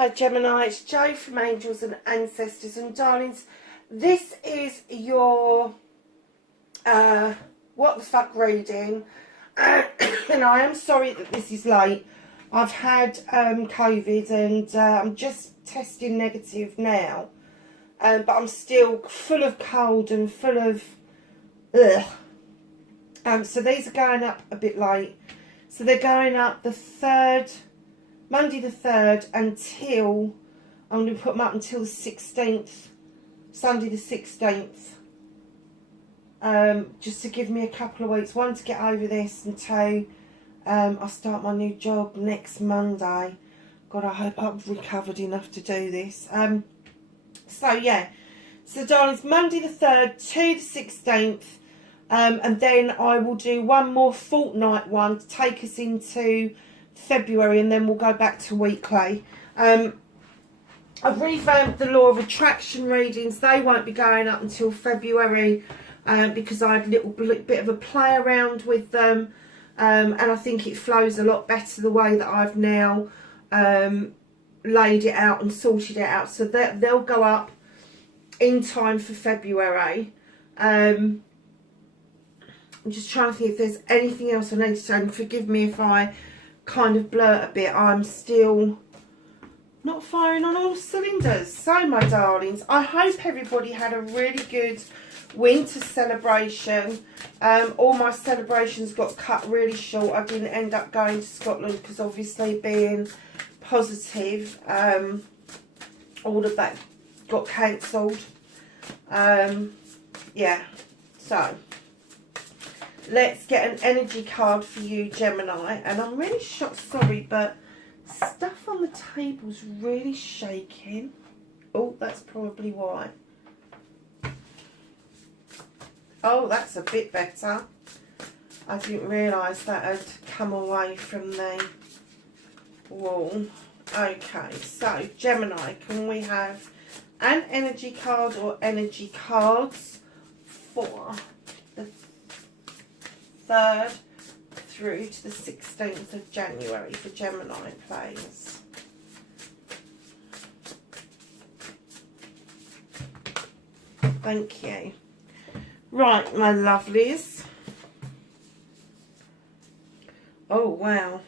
Hi Gemini, it's Jo from Angels and Ancestors, and darlings, this is your what the fuck reading. And I am sorry that this is late. I've had COVID and I'm just testing negative now, but I'm still full of cold and full of ugh. So these are going up a bit late. So they're going up the 3rd, Monday the 3rd, until, I'm going to put them up until the 16th, Sunday the 16th. Just to give me a couple of weeks, one, to get over this, and two, I start my new job next Monday. God, I hope I've recovered enough to do this. So yeah, so darlings, Monday the 3rd to the 16th, and then I will do one more fortnight one to take us into February, and then we'll go back to weekly. I've revamped the law of attraction readings. They won't be going up until February, because I had a little bit of a play around with them, and I think it flows a lot better the way that I've now laid it out and sorted it out, so that they'll go up in time for February. I'm just trying to think if there's anything else I need to say, and forgive me if I kind of blurt a bit. I'm still not firing on all cylinders. So my darlings, I hope everybody had a really good winter celebration. All my celebrations got cut really short. I didn't end up going to Scotland because obviously being positive, all of that got cancelled. Yeah, so let's get an energy card for you, Gemini. And I'm really sorry, but stuff on the table's really shaking. Oh, that's probably why. Oh, that's a bit better. I didn't realise that had come away from the wall. Okay, so Gemini, can we have an energy card or energy cards for the 3rd through to the 16th of January for Gemini, please? Thank you. Right, my lovelies. Oh, wow.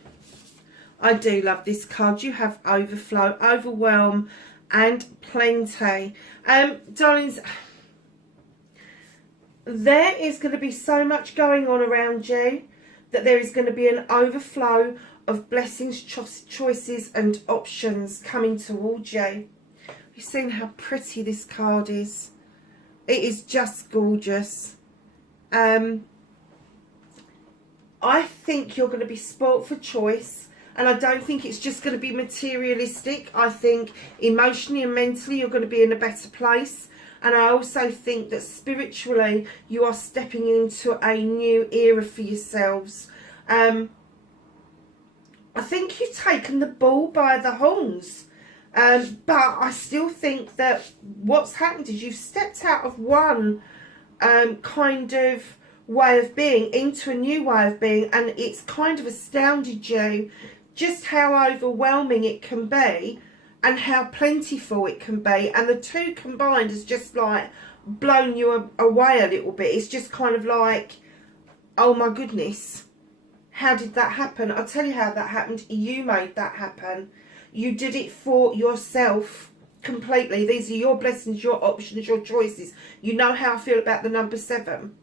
I do love this card. You have overflow, overwhelm, and plenty. Darlings, there is going to be so much going on around you that there is going to be an overflow of blessings, choices, and options coming towards you. You've seen how pretty this card is. It is just gorgeous. I think you're going to be spoilt for choice. And I don't think it's just going to be materialistic. I think emotionally and mentally you're going to be in a better place. And I also think that spiritually you are stepping into a new era for yourselves. I think you've taken the bull by the horns. But I still think that what's happened is you've stepped out of one kind of way of being into a new way of being, and it's kind of astounded you just how overwhelming it can be and how plentiful it can be, and the two combined has just like blown you away a little bit. It's just kind of like, oh my goodness, how did that happen? I'll tell you how that happened. You made that happen. You did it for yourself completely. These are your blessings, your options, your choices. You know how I feel about the number 7.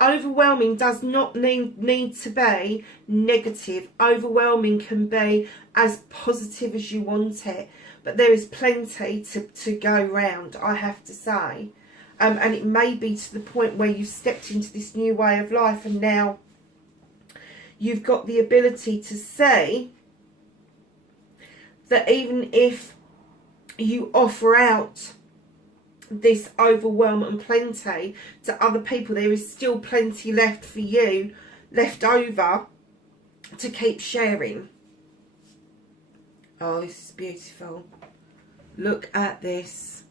Overwhelming does not need to be negative. Overwhelming can be as positive as you want it. But there is plenty to go round, I have to say. And it may be to the point where you've stepped into this new way of life, and now you've got the ability to say that even if you offer out this overwhelm and plenty to other people, there is still plenty left for you, left over to keep sharing. Oh, this is beautiful. Look at this.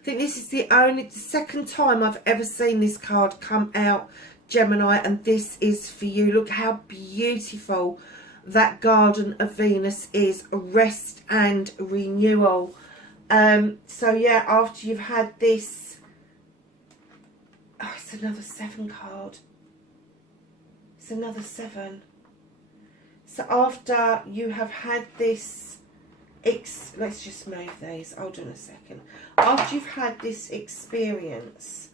I think this is the second time I've ever seen this card come out, Gemini, and this is for you. Look how beautiful that garden of Venus is rest and renewal. So yeah, after you've had this, oh, it's another 7 card. It's another 7. So after you have had this, let's just move these. Hold on a second. After you've had this experience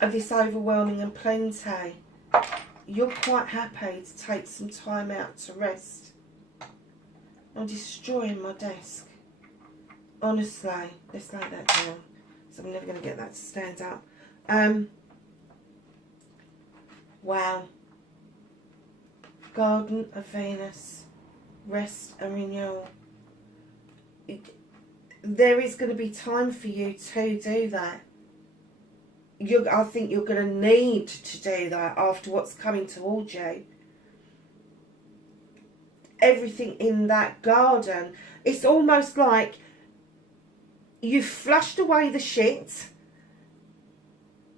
of this overwhelming and plenty, you're quite happy to take some time out to rest. I'm destroying my desk. Honestly, let's lay that down. So I'm never going to get that to stand up. Wow. Garden of Venus, rest and renewal. There is going to be time for you to do that. I think you're going to need to do that after what's coming towards you. Everything in that garden, it's almost like you've flushed away the shit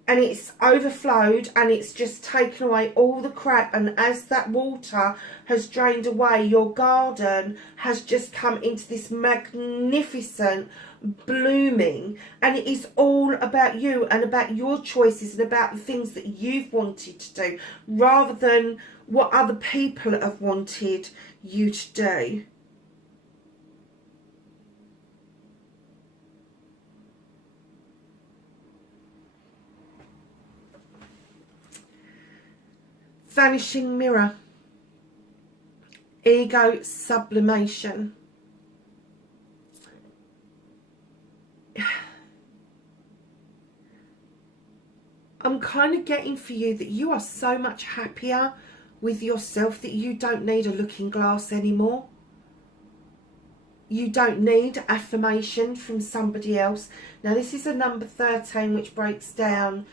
and it's overflowed and it's just taken away all the crap, and as that water has drained away, your garden has just come into this magnificent blooming, and it is all about you and about your choices and about the things that you've wanted to do rather than what other people have wanted you to do. Vanishing mirror, ego sublimation. I'm kind of getting for you that you are so much happier with yourself that you don't need a looking glass anymore. You don't need affirmation from somebody else. Now this is a number 13, which breaks down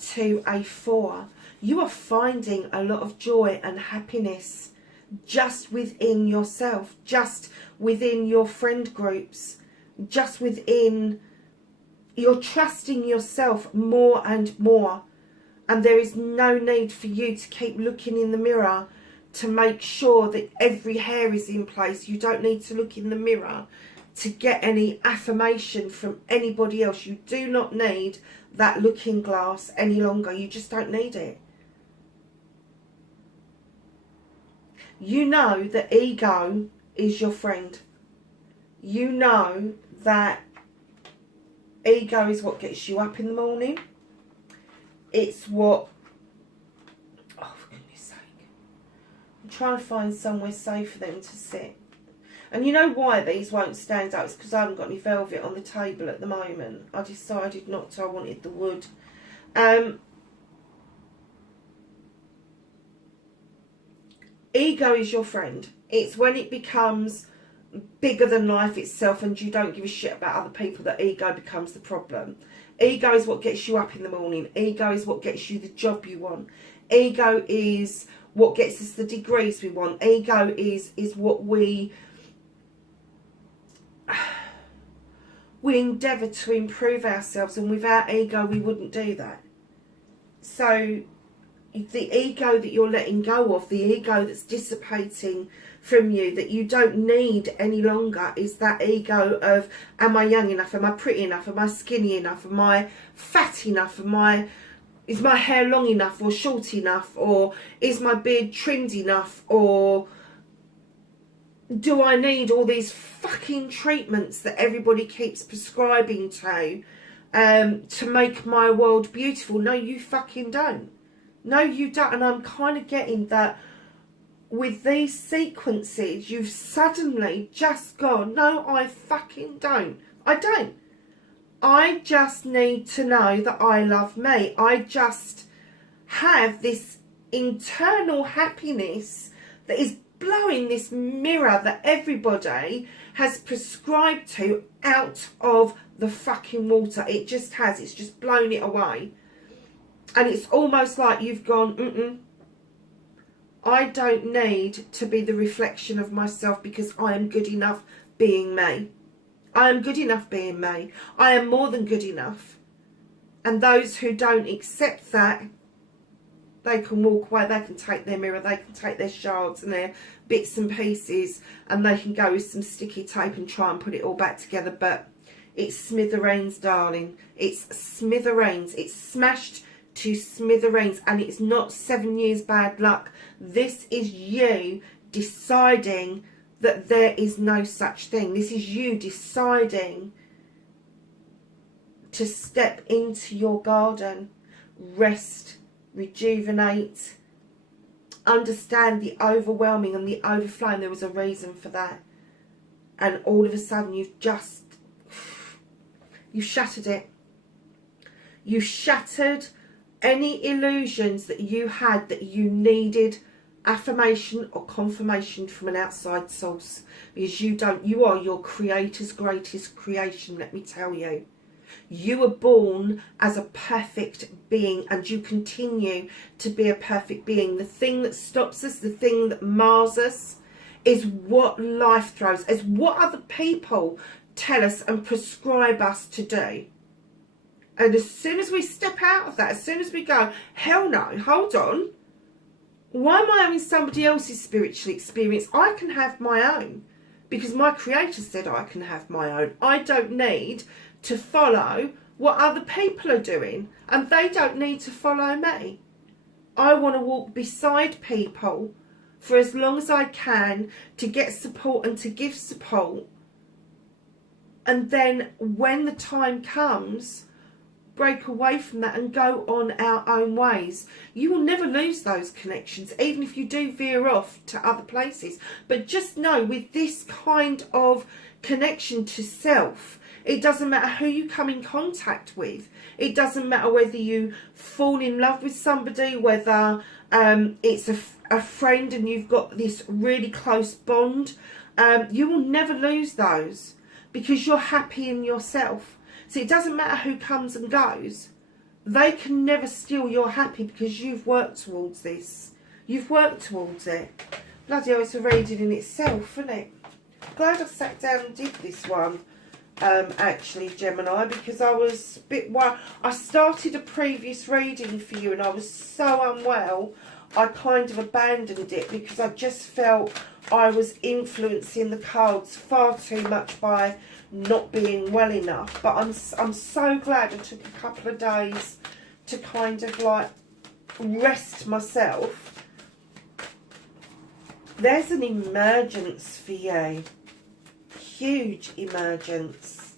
to a 4. You are finding a lot of joy and happiness just within yourself, just within your friend groups, just within, you're trusting yourself more and more, and there is no need for you to keep looking in the mirror to make sure that every hair is in place. You don't need to look in the mirror to get any affirmation from anybody else. You do not need that looking glass any longer. You just don't need it. You know that ego is your friend. You know that ego is what gets you up in the morning. It's what, oh for goodness sake, I'm trying to find somewhere safe for them to sit. And you know why these won't stand up? It's because I haven't got any velvet on the table at the moment. I decided not to. I wanted the wood. Ego is your friend. It's when it becomes bigger than life itself and you don't give a shit about other people that ego becomes the problem. Ego is what gets you up in the morning. Ego is what gets you the job you want. Ego is what gets us the degrees we want. Ego is what we endeavour to improve ourselves, and without ego we wouldn't do that. So the ego that you're letting go of, the ego that's dissipating from you, that you don't need any longer, is that ego of, am I young enough, am I pretty enough, am I skinny enough, am I fat enough, is my hair long enough or short enough, or is my beard trimmed enough, or do I need all these fucking treatments that everybody keeps prescribing to make my world beautiful? No, you fucking don't. No, you don't. And I'm kind of getting that with these sequences, you've suddenly just gone, no, I fucking don't. I don't. I just need to know that I love me. I just have this internal happiness that is blowing this mirror that everybody has prescribed to out of the fucking water. It just has. It's just blown it away. And it's almost like you've gone, I don't need to be the reflection of myself because I am good enough being me. I am good enough being me. I am more than good enough. And those who don't accept that They can walk away, they can take their mirror, they can take their shards and their bits and pieces, and they can go with some sticky tape and try and put it all back together. But it's smithereens, darling. It's smithereens. It's smashed to smithereens, and it's not 7 years bad luck. This is you deciding that there is no such thing. This is you deciding to step into your garden, rest, rejuvenate, understand the overwhelming and the overflowing. There was a reason for that, and all of a sudden you've shattered it. You shattered any illusions that you had that you needed affirmation or confirmation from an outside source, because you are your creator's greatest creation. Let me tell you, you were born as a perfect being, and you continue to be a perfect being. The thing that stops us, the thing that mars us, is what life throws, is what other people tell us and prescribe us to do. And as soon as we step out of that, as soon as we go, hell no, hold on, why am I having somebody else's spiritual experience? I can have my own, because my creator said I can have my own. I don't need to follow what other people are doing, and they don't need to follow me. I want to walk beside people for as long as I can to get support and to give support. And then when the time comes, break away from that and go on our own ways. You will never lose those connections, even if you do veer off to other places. But just know, with this kind of connection to self, it doesn't matter who you come in contact with. It doesn't matter whether you fall in love with somebody, whether it's a friend and you've got this really close bond. You will never lose those, because you're happy in yourself. So it doesn't matter who comes and goes. They can never steal your happy, because you've worked towards this. You've worked towards it. Bloody hell, it's a reading in itself, isn't it? Glad I sat down and did this one, actually, Gemini, because I was a bit worried. I started a previous reading for you and I was so unwell, I kind of abandoned it, because I just felt I was influencing the cards far too much by not being well enough. But I'm so glad I took a couple of days to kind of like rest myself. There's an emergence for you. Huge emergence.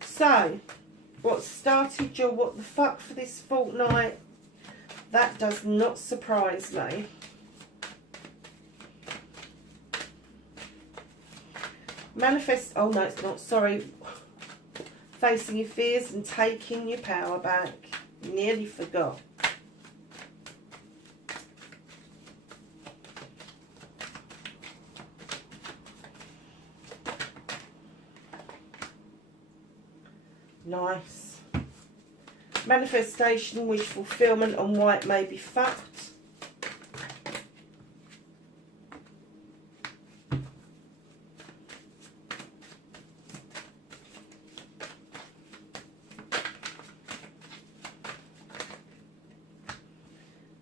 So, what started your what the fuck for this fortnight, that does not surprise me. Manifest, oh no it's not, sorry. Facing your fears and taking your power back. Nearly forgot. Nice. Manifestation, wish fulfillment, and why it may be fucked.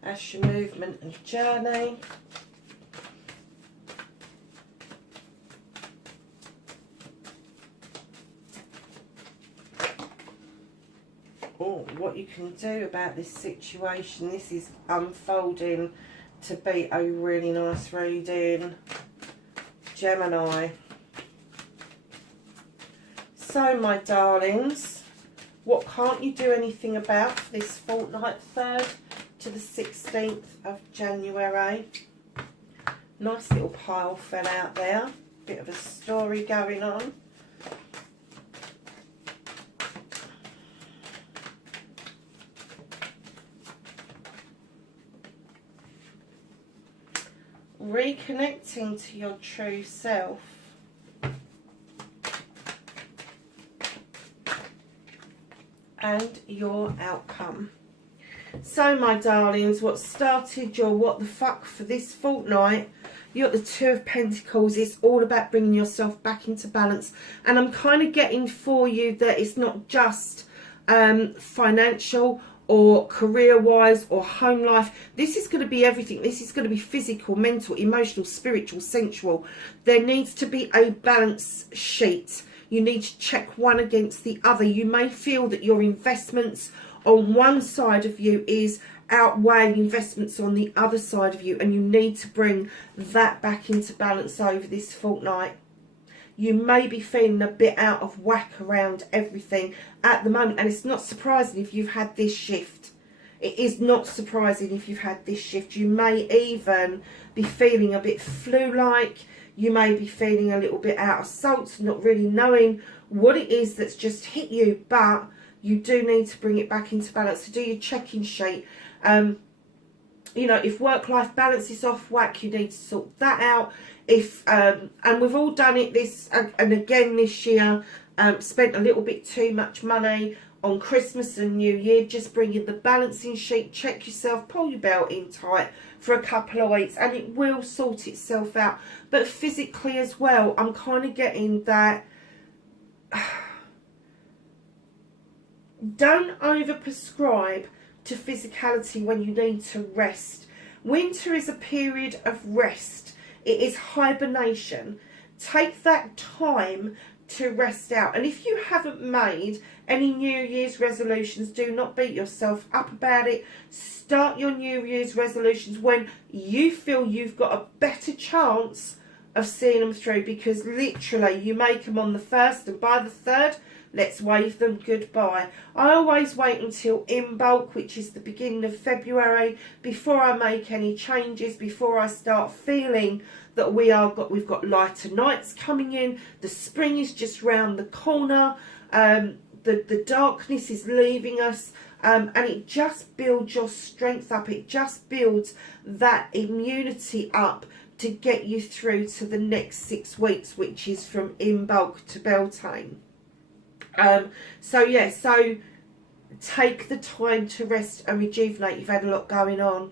That's your movement and journey. Oh, what you can do about this situation. This is unfolding to be a really nice reading, Gemini. So, my darlings, what can't you do anything about for this fortnight, 3rd to the 16th of January? Nice little pile fell out there. Bit of a story going on. Reconnecting to your true self. And your outcome. So, my darlings, what started your what the fuck for this fortnight You got the Two of Pentacles. It's all about bringing yourself back into balance. And I'm kind of getting for you that it's not just financial or career-wise or home life. This is going to be everything. This is going to be physical, mental, emotional, spiritual, sensual. There needs to be a balance sheet. You need to check one against the other. You may feel that your investments on one side of you is outweighing investments on the other side of you, and you need to bring that back into balance over this fortnight. You may be feeling a bit out of whack around everything at the moment, and it's not surprising if you've had this shift. It is not surprising if you've had this shift. You may even be feeling a bit flu-like. You may be feeling a little bit out of sorts, not really knowing what it is that's just hit you, but you do need to bring it back into balance. So do your check-in sheet. You know, if work-life balance is off whack, you need to sort that out. If and we've all done it this and again this year, spent a little bit too much money on Christmas and New Year. Just bring in the balancing sheet, check yourself, pull your belt in tight for a couple of weeks, and it will sort itself out. But physically as well, I'm kind of getting that don't over prescribe to physicality when you need to rest. Winter is a period of rest. It is hibernation. Take that time to rest out. And if you haven't made any New Year's resolutions, do not beat yourself up about it. Start your New Year's resolutions when you feel you've got a better chance of seeing them through, because literally you make them on the 1st and by the 3rd, let's wave them goodbye. I always wait until in bulk, which is the beginning of February, before I make any changes, before I start feeling that we've got lighter nights coming in. The spring is just round the corner. The darkness is leaving us, and it just builds your strength up. It just builds that immunity up to get you through to the next 6 weeks, which is from in bulk to Beltane. So take the time to rest and rejuvenate. You've had a lot going on.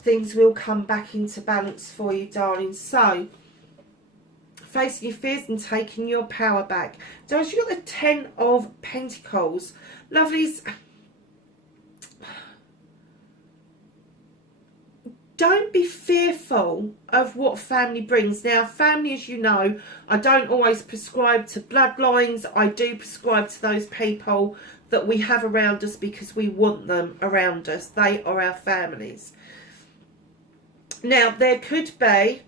Things will come back into balance for you, darling. So, facing your fears and taking your power back. So, as you've got the 10 of Pentacles, lovelies, don't be fearful of what family brings. Now, family, as you know, I don't always prescribe to bloodlines. I do prescribe to those people that we have around us because we want them around us. They are our families. Now, there could be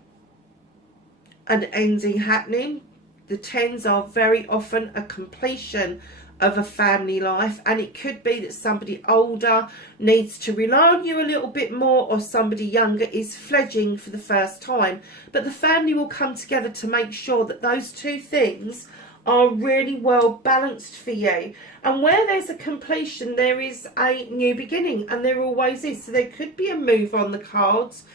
an ending happening. The 10s are very often a completion of a family life, and it could be that somebody older needs to rely on you a little bit more, or somebody younger is fledging for the first time. But the family will come together to make sure that those two things are really well balanced for you. And where there's a completion, there is a new beginning, and there always is. So there could be a move on the cards.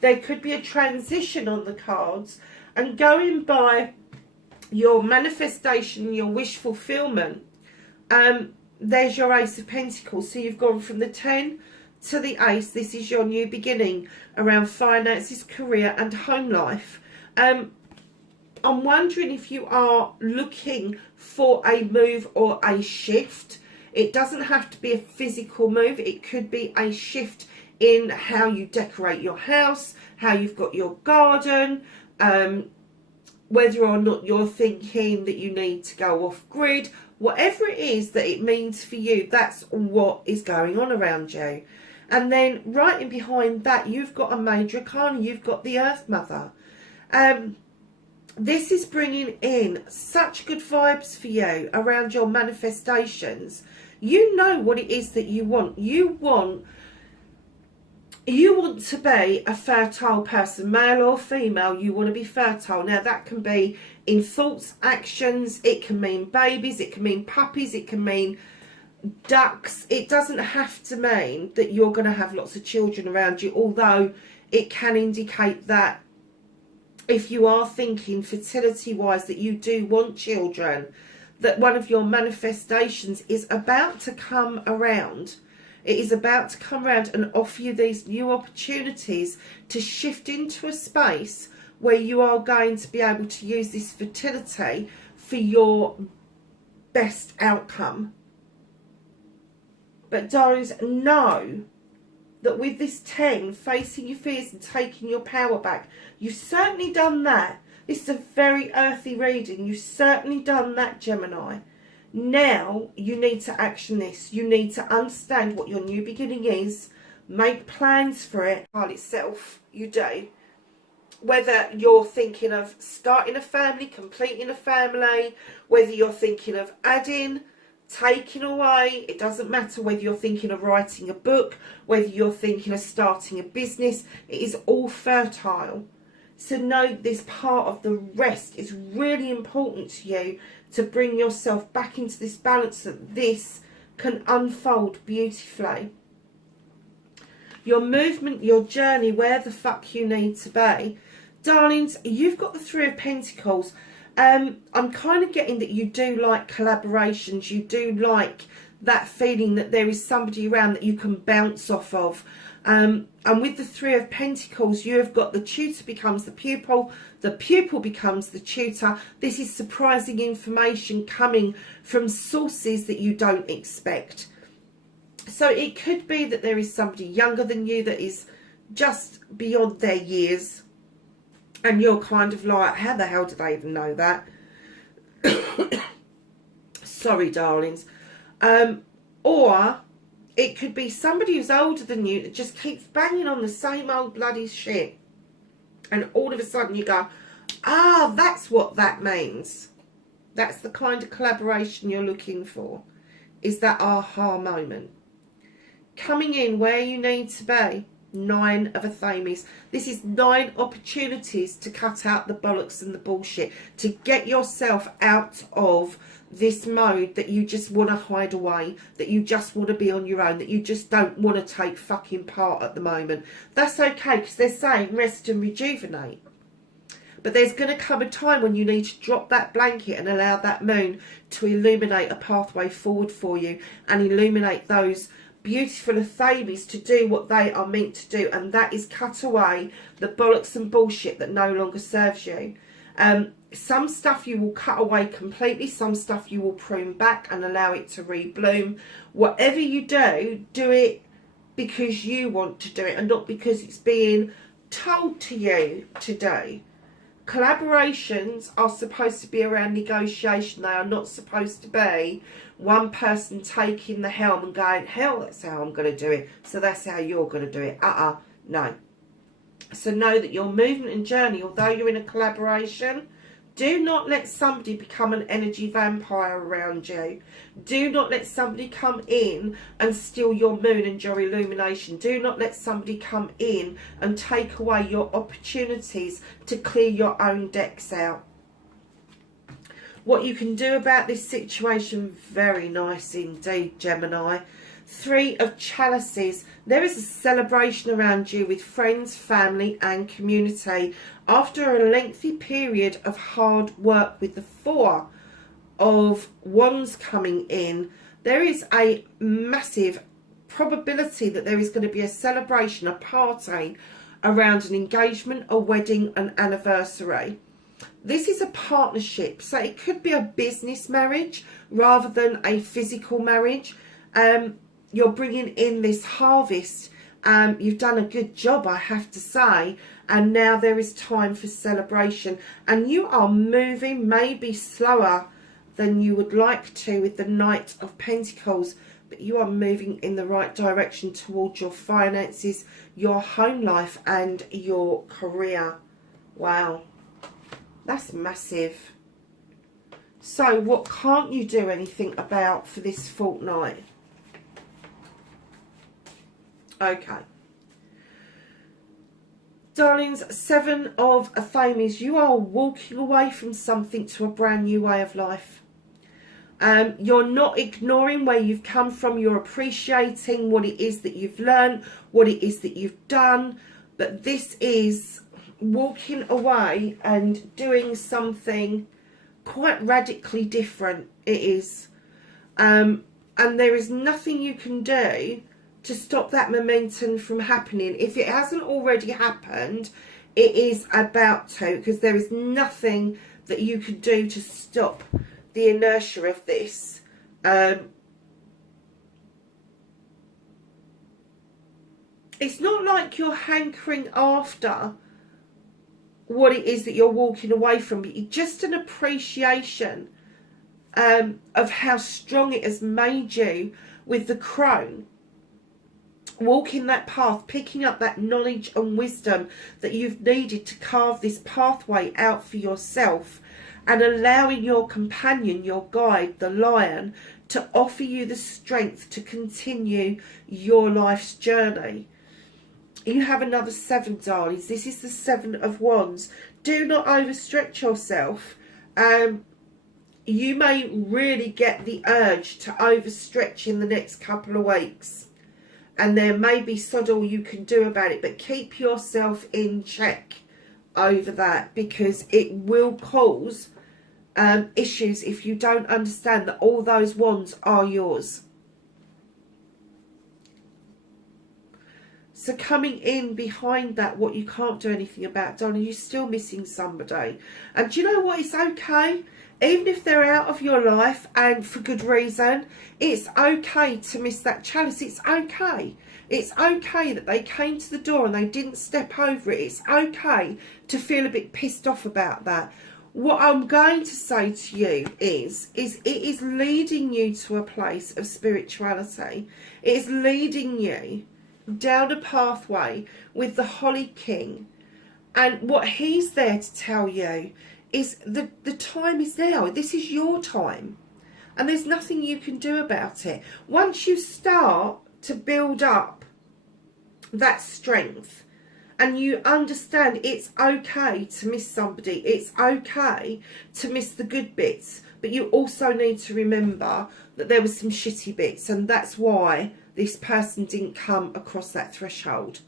There could be a transition on the cards, and going by your manifestation, your wish fulfillment, there's your Ace of Pentacles. So you've gone from the 10 to the Ace. This is your new beginning around finances, career and home life. I'm wondering if you are looking for a move or a shift. It doesn't have to be a physical move. It could be a shift in how you decorate your house, how you've got your garden, whether or not you're thinking that you need to go off grid. Whatever it is that it means for you, that's what is going on around you. And then right in behind that, you've got a major arcana. You've got the Earth Mother. This is bringing in such good vibes for you around your manifestations. You know what it is that you want. You want to be a fertile person, male or female. You want to be fertile. Now, that can be in thoughts, actions. It can mean babies. It can mean puppies. It can mean ducks. It doesn't have to mean that you're going to have lots of children around you, although it can indicate that if you are thinking fertility-wise that you do want children, that one of your manifestations is about to come around. It is about to come around and offer you these new opportunities to shift into a space where you are going to be able to use this fertility for your best outcome. But darlings, know that with this 10, facing your fears and taking your power back, you've certainly done that. This is a very earthy reading. You've certainly done that, Gemini. Now you need to action this. You need to understand what your new beginning is. Make plans for it. By itself, you do. Whether you're thinking of starting a family, completing a family, whether you're thinking of adding, taking away, it doesn't matter. Whether you're thinking of writing a book, whether you're thinking of starting a business, it is all fertile. So know this part of the rest is really important to you, to bring yourself back into this balance, that this can unfold beautifully. Your movement, your journey, where the fuck you need to be. Darlings, you've got the Three of Pentacles. I'm kind of getting that you do like collaborations. You do like that feeling that there is somebody around that you can bounce off of. And with the Three of Pentacles, you have got the tutor becomes the pupil becomes the tutor. This is surprising information coming from sources that you don't expect. So it could be that there is somebody younger than you that is just beyond their years. And you're kind of like, how the hell did I even know that? Sorry, darlings. Or it could be somebody who's older than you that just keeps banging on the same old bloody shit. And all of a sudden you go, ah, that's what that means. That's the kind of collaboration you're looking for. Is that aha moment. Coming in where you need to be. 9 of Athames. This is 9 opportunities to cut out the bollocks and the bullshit, to get yourself out of this mode that you just want to hide away, that you just want to be on your own, that you just don't want to take fucking part at the moment. That's okay, because they're saying rest and rejuvenate. But there's going to come a time when you need to drop that blanket and allow that moon to illuminate a pathway forward for you and illuminate those beautiful Athames to do what they are meant to do, and that is cut away the bollocks and bullshit that no longer serves you. Some stuff you will cut away completely, some stuff you will prune back and allow it to rebloom. Whatever you do, do it because you want to do it and not because it's being told to you to do. Collaborations are supposed to be around negotiation. They are not supposed to be one person taking the helm and going, hell, that's how I'm going to do it, so that's how you're going to do it. No. So know that your movement and journey, although you're in a collaboration, do not let somebody become an energy vampire around you. Do not let somebody come in and steal your moon and your illumination. Do not let somebody come in and take away your opportunities to clear your own decks out. What you can do about this situation, very nice indeed, Gemini. 3 of Chalices. There is a celebration around you with friends, family and community. After a lengthy period of hard work, with the 4 of Wands coming in, there is a massive probability that there is going to be a celebration, a party around an engagement, a wedding, an anniversary. This is a partnership, so it could be a business marriage rather than a physical marriage. You're bringing in this harvest. You've done a good job, I have to say, and now there is time for celebration. And you are moving maybe slower than you would like to with the Knight of Pentacles, but you are moving in the right direction towards your finances, your home life and your career. Wow. That's massive. So what can't you do anything about for this fortnight? Okay. Darlings, 7 of Athames. You are walking away from something to a brand new way of life. You're not ignoring where you've come from. You're appreciating what it is that you've learned, what it is that you've done. But this is walking away and doing something quite radically different. It is. And there is nothing you can do to stop that momentum from happening. If it hasn't already happened, it is about to, because there is nothing that you can do to stop the inertia of this. It's not like you're hankering after what it is that you're walking away from, but just an appreciation of how strong it has made you with the crone. Walking that path, picking up that knowledge and wisdom that you've needed to carve this pathway out for yourself, and allowing your companion, your guide, the lion, to offer you the strength to continue your life's journey. You have another 7, darlings. This is the 7 of Wands. Do not overstretch yourself. You may really get the urge to overstretch in the next couple of weeks. And there may be sod all you can do about it. But keep yourself in check over that, because it will cause issues if you don't understand that all those wands are yours. So coming in behind that, what you can't do anything about, darling, you're still missing somebody. And do you know what? It's okay. Even if they're out of your life, and for good reason, it's okay to miss that chalice. It's okay. It's okay that they came to the door and they didn't step over it. It's okay to feel a bit pissed off about that. What I'm going to say to you is it is leading you to a place of spirituality. It is leading you down a pathway with the Holly King, and what he's there to tell you is the time is now. This is your time, and there's nothing you can do about it. Once you start to build up that strength and you understand it's okay to miss somebody, it's okay to miss the good bits, but you also need to remember that there were some shitty bits, and that's why this person didn't come across that threshold.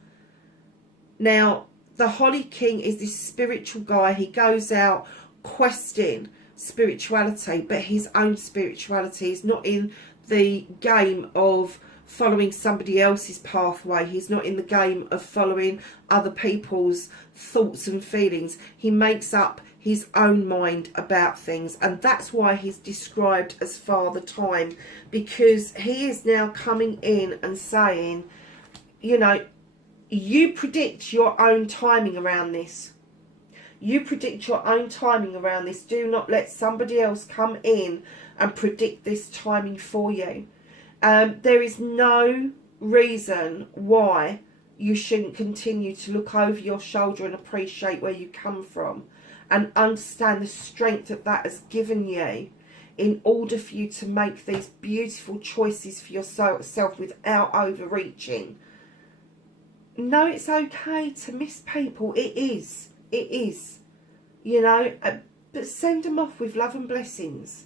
Now, the Holly King is this spiritual guy. He goes out questing spirituality, but his own spirituality is not in the game of following somebody else's pathway. He's not in the game of following other people's thoughts and feelings. He makes up his own mind about things, and that's why he's described as Father Time, because he is now coming in and saying, you know, you predict your own timing around this. You predict your own timing around this. Do not let somebody else come in and predict this timing for you. There is no reason why you shouldn't continue to look over your shoulder and appreciate where you come from, and understand the strength that that has given you in order for you to make these beautiful choices for yourself without overreaching. No, it's okay to miss people. It is. It is. You know, but send them off with love and blessings.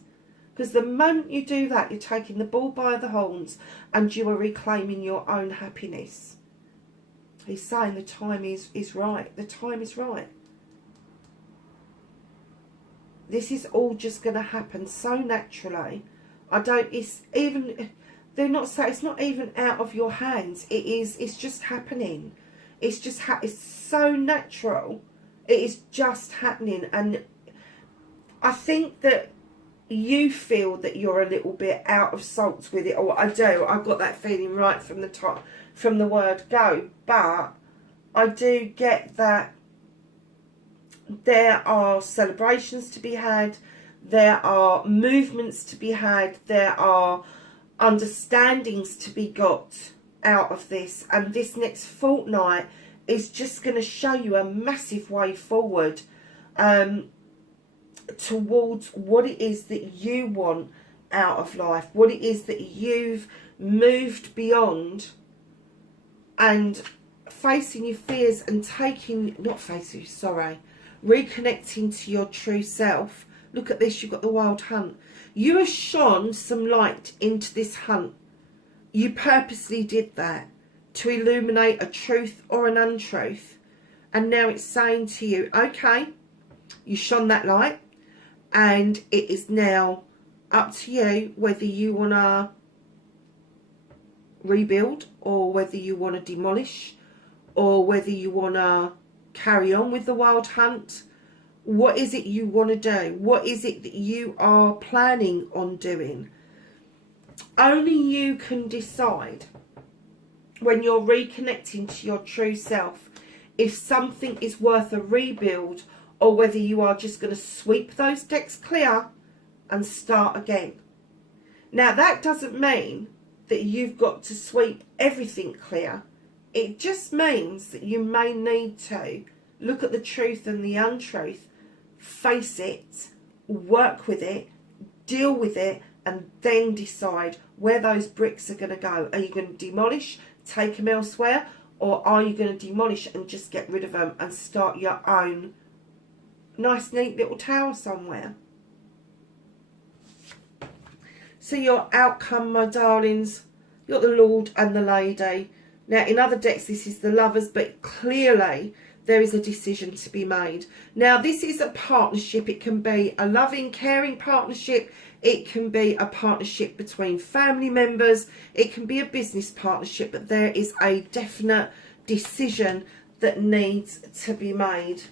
Because the moment you do that, you're taking the bull by the horns and you are reclaiming your own happiness. He's saying the time is right. The time is right. This is all just going to happen so naturally. It's not even out of your hands. It's just happening. It's so natural. It is just happening. And I think that you feel that you're a little bit out of sorts with it, or I do. I got that feeling right from the top, from the word go. But I do get that there are celebrations to be had, there are movements to be had, there are understandings to be got out of this, and this next fortnight is just going to show you a massive way forward towards what it is that you want out of life, what it is that you've moved beyond, and facing your fears and reconnecting to your true self. Look at this, you've got the Wild Hunt. You have shone some light into this hunt. You purposely did that to illuminate a truth or an untruth. And now it's saying to you, okay, you shone that light, and it is now up to you whether you want to rebuild, or whether you want to demolish, or whether you want to carry on with the wild hunt. What is it you want to do? What is it that you are planning on doing? Only you can decide, when you're reconnecting to your true self, if something is worth a rebuild, or whether you are just going to sweep those decks clear and start again. Now, that doesn't mean that you've got to sweep everything clear. It just means that you may need to look at the truth and the untruth, face it, work with it, deal with it, and then decide where those bricks are going to go. Are you going to demolish, take them elsewhere, or are you going to demolish and just get rid of them and start your own nice neat little tower somewhere? So your outcome, my darlings, you've got the Lord and the Lady. Now, in other decks, this is the Lovers, but clearly there is a decision to be made. Now, this is a partnership. It can be a loving, caring partnership. It can be a partnership between family members. It can be a business partnership, but there is a definite decision that needs to be made.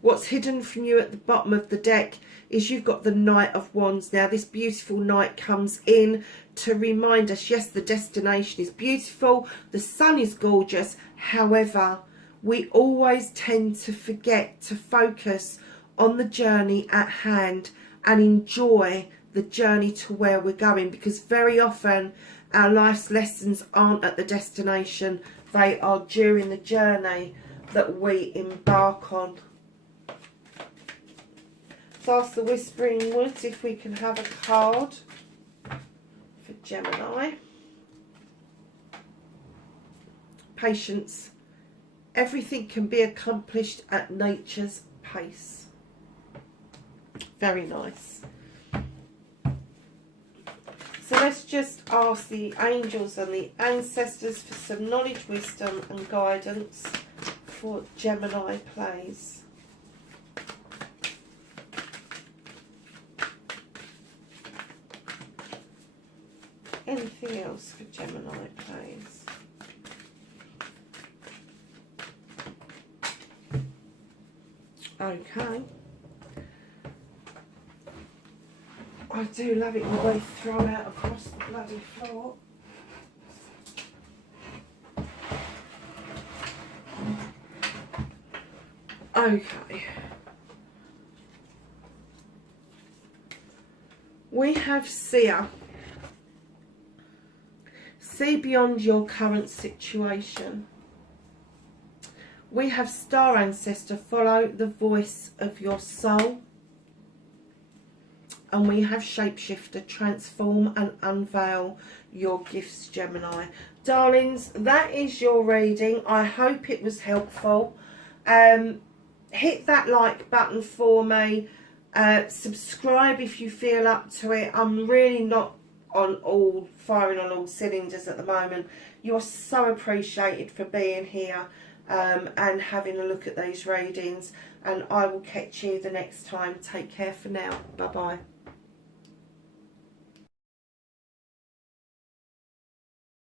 What's hidden from you at the bottom of the deck is you've got the Knight of Wands. Now, this beautiful Knight comes in to remind us, yes, the destination is beautiful, the sun is gorgeous. However, we always tend to forget to focus on the journey at hand and enjoy the journey to where we're going, because very often our life's lessons aren't at the destination, they are during the journey that we embark on. So ask the Whispering Woods if we can have a card for Gemini. Patience. Everything can be accomplished at nature's pace. Very nice. So let's just ask the angels and the ancestors for some knowledge, wisdom and guidance for Gemini plays. Anything else for Gemini plays? Okay. I do love it when they throw out across the bloody floor. Okay. We have Seer. See beyond your current situation. We have Star Ancestor. Follow the voice of your soul. And we have Shapeshifter. Transform and unveil your gifts, Gemini. Darlings, that is your reading. I hope it was helpful. Hit that like button for me. Subscribe if you feel up to it. I'm really not firing on all cylinders at the moment. You are so appreciated for being here and having a look at these readings, and I will catch you the next time. Take care for now. Bye bye.